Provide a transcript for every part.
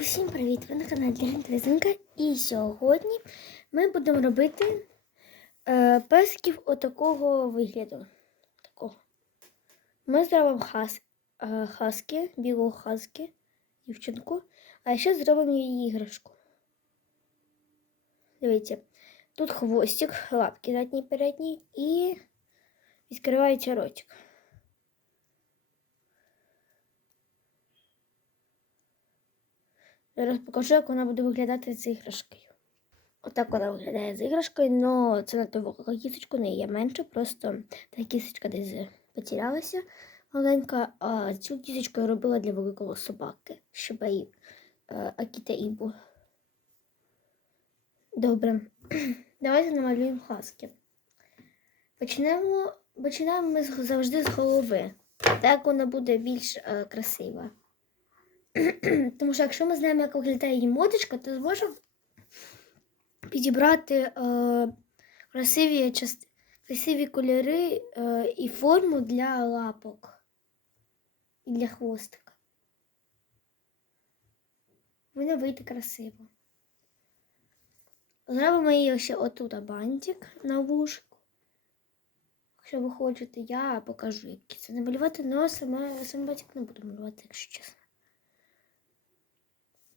Усім привіт! Ви на каналі Трезинка. І сьогодні ми будемо робити е, песків отакого вигляду. Такого. Ми зробимо хас, е, хаски, білу хаски, дівчинку, а ще зробимо її іграшку. Дивіться, тут хвостик, лапки задні передні і відкривається ротик. Зараз покажу, як вона буде виглядати з іграшкою. Отак вона виглядає з іграшкою, але це не того кісточку, не є менше, просто та кісточка десь потерялася маленька, а цю кісточку я робила для великого собаки, щоб е, Акіта Ібу. Добре, давайте намалюємо хаски. Почнемо, починаємо ми завжди з голови. Так вона буде більш е, красива. Тому що якщо ми знаємо, як виглядає її модочка, то зможемо підібрати е, красиві, част... красиві кольори е, і форму для лапок і для хвостика. Буде вийти красиво. Зробимо її ще отут бантик на вушку. Якщо ви хочете, я покажу, які це намалювати, але саме, саме не буду малювати, якщо чесно.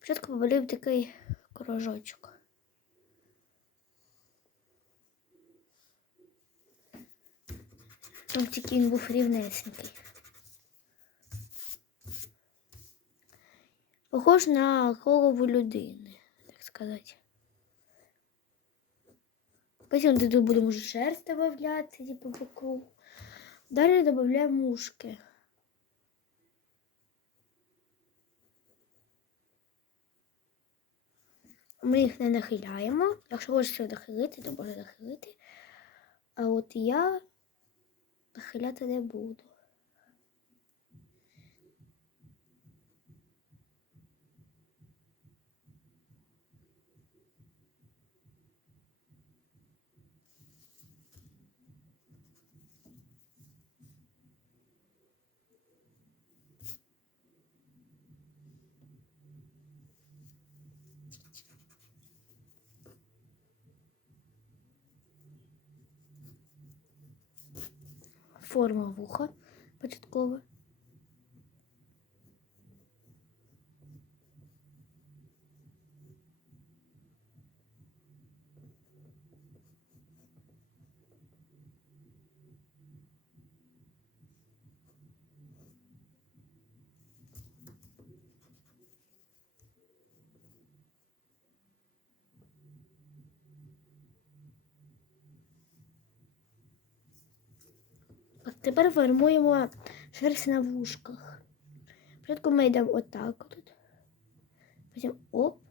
Спочатку помалюємо такий кружочок. Щоб тільки він був рівнесенький. Похож на голову людини, так сказати. Потім тут будемо шерсть додавати, типу кругу. Далі додаємо ушки. Ми їх не нахиляємо. Якщо хочете нахилити, то можна нахилити. А от я нахиляти не буду. Форма вуха початкова. А тепер формуємо шерсть на вушках. Спочатку ми йдемо отак от. Потім оп.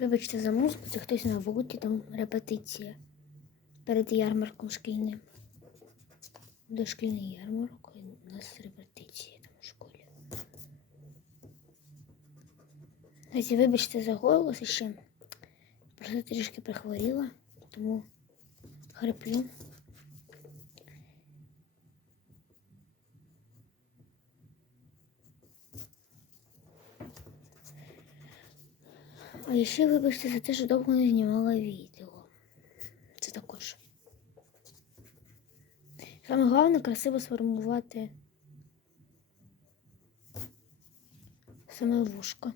Вибачте за музику, це хтось на вулиці, там репетиція перед ярмарком шкільним. Дошкільний ярмарок, і у нас репетиція там у школі. Знаєте, вибачте за голос ще. Просто трішки прихворіла, тому хриплю. А ще вибачте за те, що довго не знімала відео. Це також. Саме головне красиво сформувати саме вушко.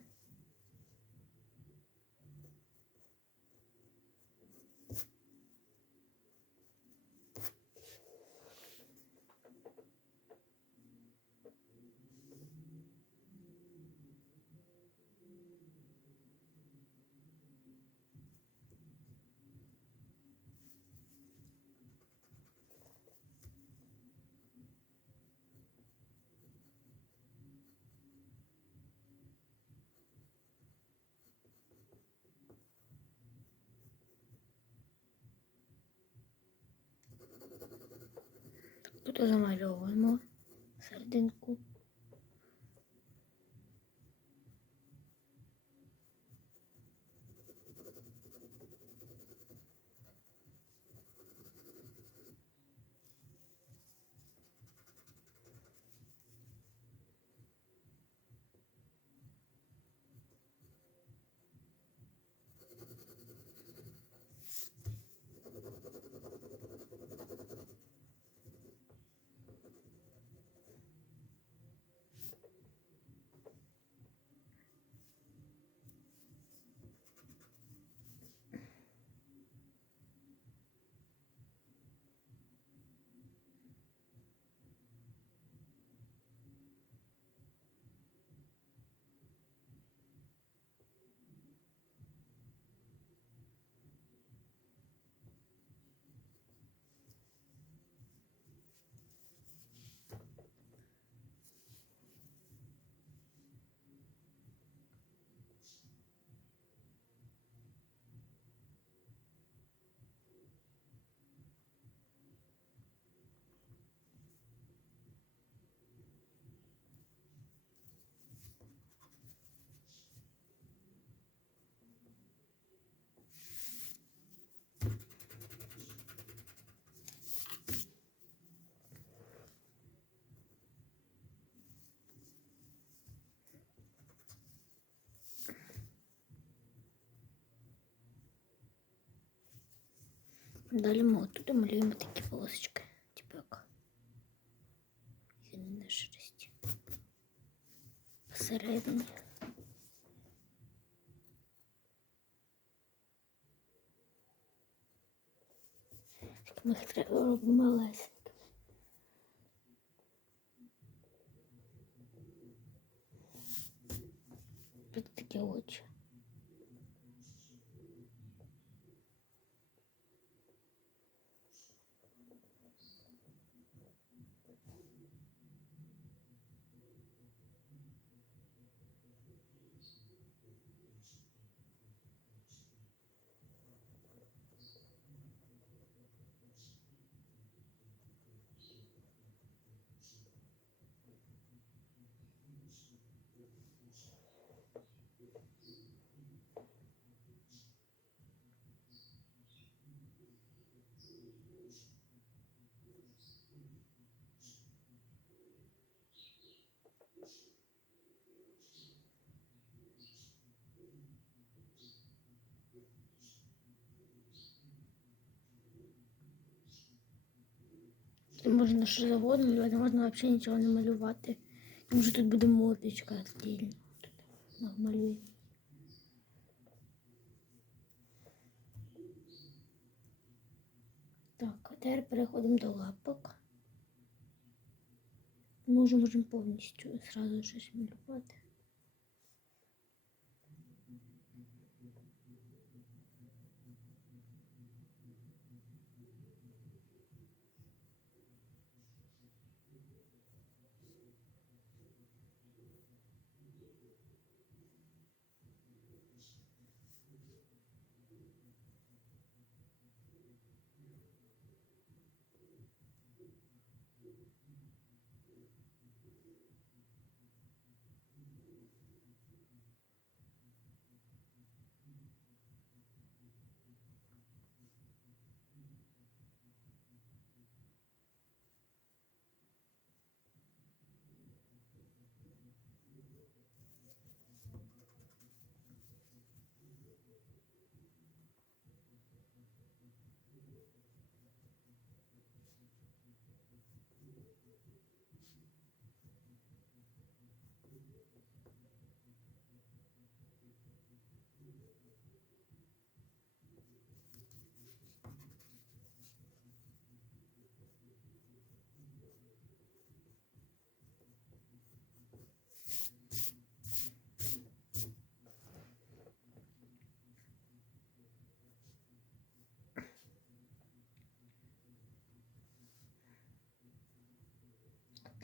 O zaman öyle olmaz. Serdin. Далі ми отут малюємо такі полосочки, типу як зімна шерсть. Посередині. Так ми їх треба робимо малесенько. Тут такі очі. Можна що завгодно малювати, можна взагалі нічого не малювати. Що тут буде мордочка віддільно. Тут намалюємо. Так, а тепер переходимо до лапок. Ми вже можемо повністю зразу щось малювати.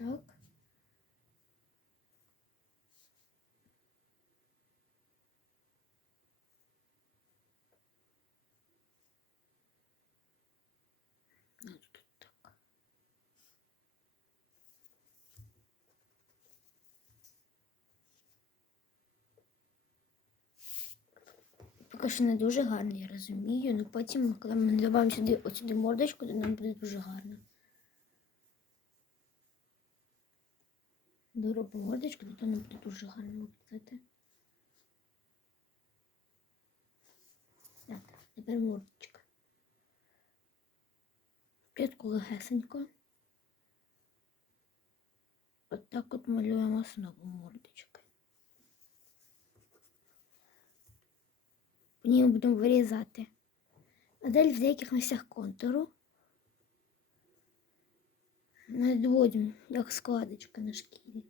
Ну, так. Поки що не дуже гарно, я розумію, але потім, коли ми додамо сюди оцю мордочку, то нам буде дуже гарно. Доробимо мордочку, то нам буде дуже гарно виглядати. Так, тепер мордочка. Спочатку легесенько. От так от малюємо основу мордочки. По ній будемо вирізати. Далі в деяких місцях контуру надводимо як складочка на шкірі.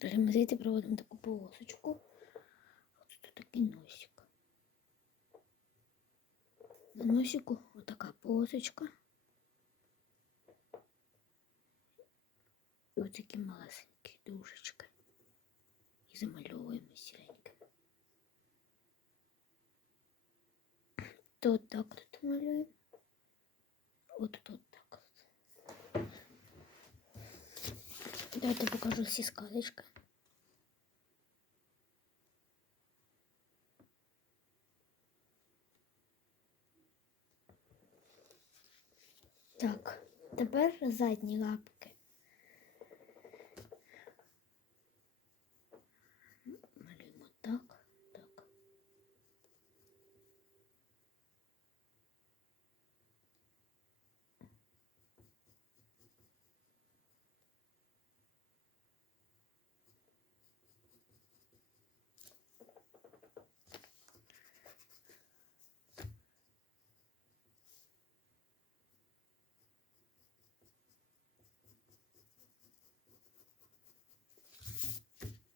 Далі ми звідти проводимо таку полосочку. Ось тут такий носик. На носику отака полосочка. І ось такі малесенькі дужечки. І замальовуємо сіреньким. То так тут малюємо. От тут так. от. Давайте покажу всі скалочки. Так, тепер задні лапки. Малюємо так, так.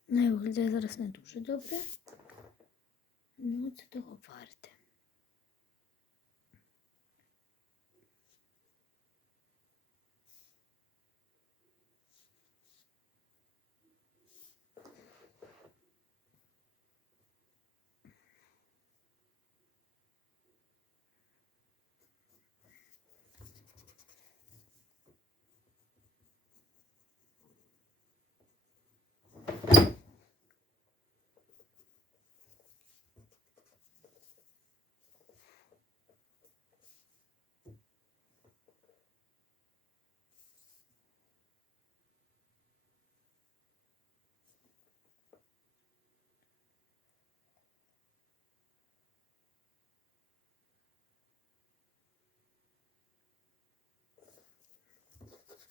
Ну, виглядає зараз не дуже добре. Ну, це того варте.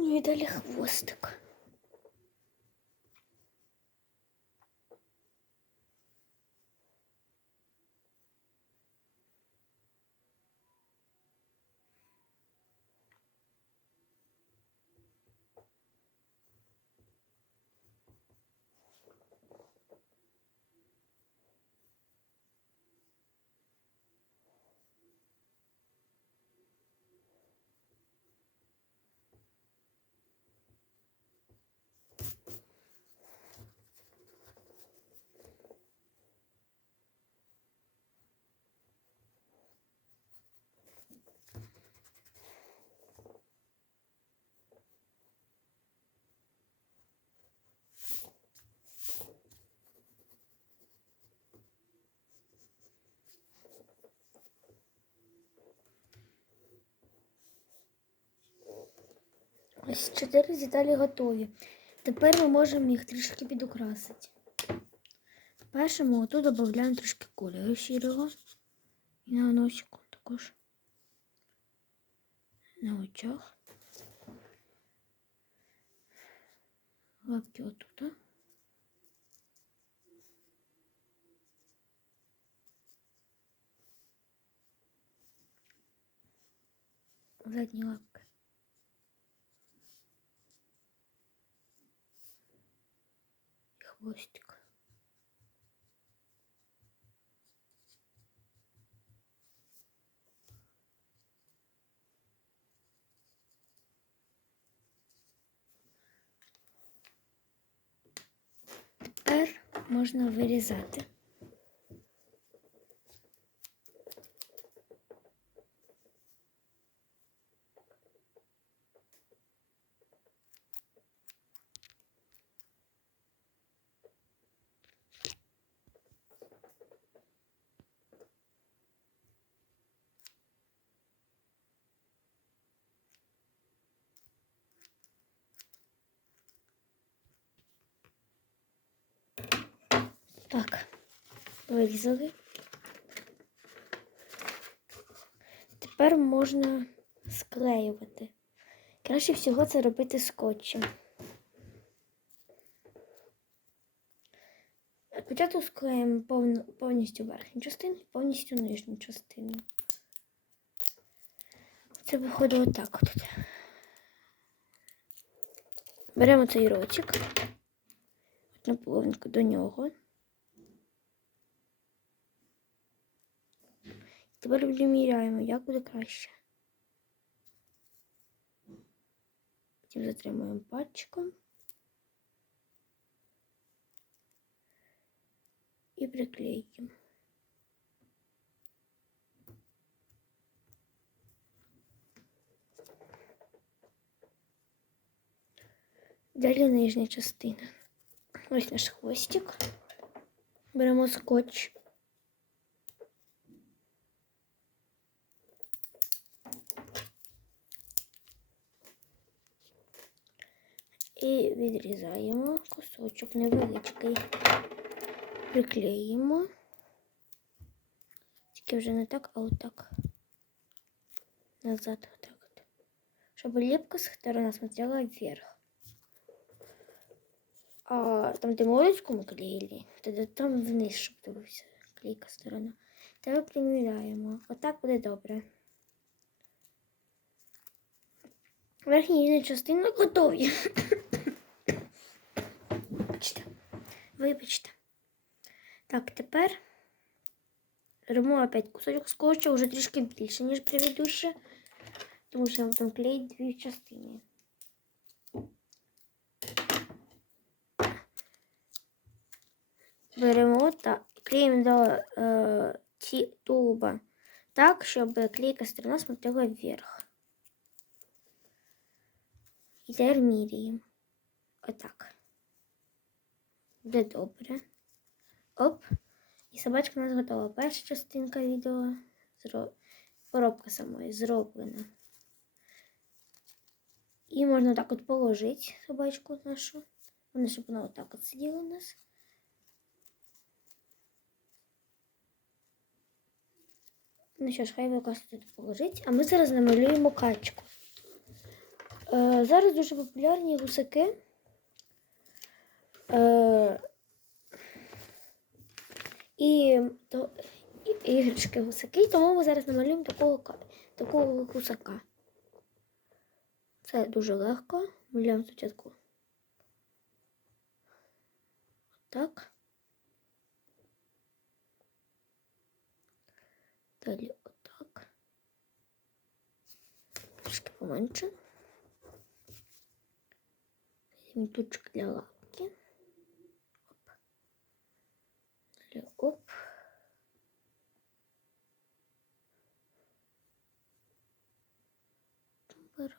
Ну і далі хвостик. Ось чотири деталі готові. Тепер ми можемо їх трішки підукрасити. Першому тут додаємо трішки кольору сірого і на носику також. На очах. Лапки отут. а. Задні лапки. Хвостик. Тепер можна вирізати. Вирізали. Тепер можна склеювати. Краще всього це робити скотчем. Спочатку склеїмо повністю верхню частину і повністю нижню частину. Це виходить отак от. Беремо цей ротик, одну половинку до нього. Тепер виміряємо, як буде краще. Потім затримуємо пальчиком. І приклеїмо. Далі нижня частина. Ось наш хвостик. Беремо скотч. І відрізаємо кусочок невеличкий. Приклеїмо. Тільки вже не так, а отак. Назад отак. От. Щоб лепка сторона смотрела вверх. А там, де молочку ми клеїли, тоді там вниз, щоб дивився клейка сторона. Тепер приміряємо. Отак буде добре. Верхні частини готові. Вибачте. Так, тепер робимо опять кусочок скотча, вже трішки більше, ніж предыдуще, тому що нам там клеїть дві частини. Беремо та клеїмо до е, ті, тулуба так, щоб клейка сторона смотрела вверх. І тепер міряємо. Отак. Буде добре. Оп. І собачка у нас готова. Перша частинка відео. Зро... Поробка самої зроблена. І можна так от положити собачку нашу. Вона, щоб вона отак от сиділа у нас. Ну що ж, хай якось тут положить. А ми зараз намалюємо качку. Е, зараз дуже популярні гусаки. Е, і, то, іграшки гусаки, тому ми зараз намалюємо такого, такого гусака. Це дуже легко. Малюємо спочатку. Так. Далі отак. Трошки поменше. Візьмемо точку для лапки. Оп. Далі оп. Тепер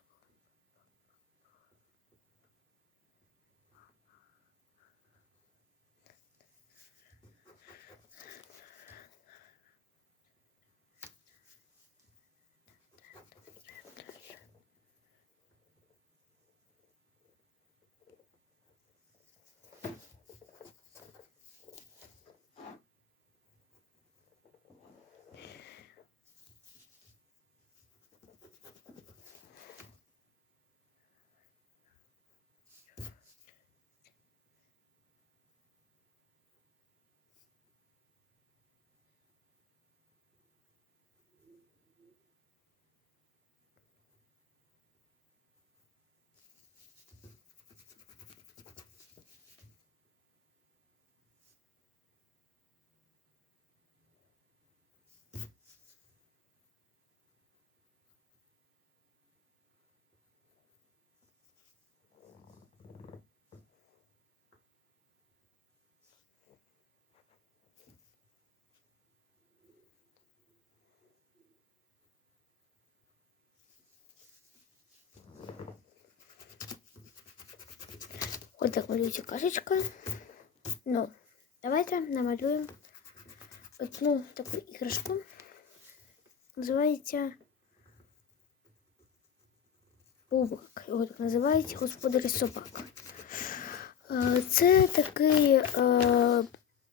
Ось так малюється кашечка. Ну, давайте намалюємо одну таку іграшку. Називається Бубак. Його так називають господарі собак. Е, Це такий, е,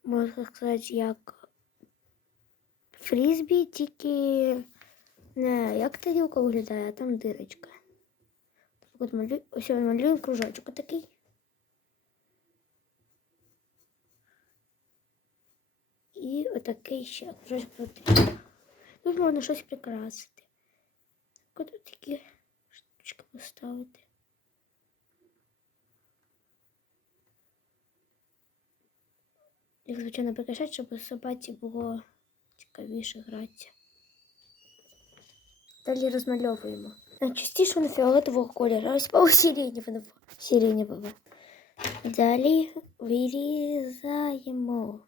можна сказати, як фрізбі, тільки не як тарілка виглядає, а там дирочка. От малю... Ось малюємо кружочок такий. І отакий ще кружочок потрібно. Тут можна щось прикрасити. От такі штучки поставити. Їх, звичайно, прикрашати, щоб собаці було цікавіше гратися. Далі розмальовуємо. Найчастіше на фіолетового кольору, ось по сиренєвого. сиренєвого. Далі вирізаємо.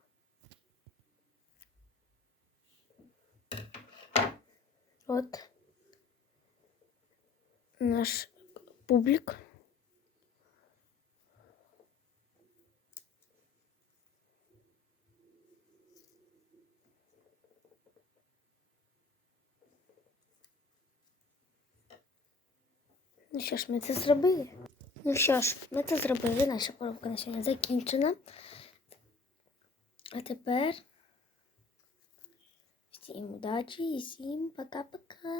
От наш публік. Ну що ж, ми це зробили. Ну що ж, ми це зробили. Наша коробка на сьогодні закінчена. А тепер всім удачі і всім пока-пока.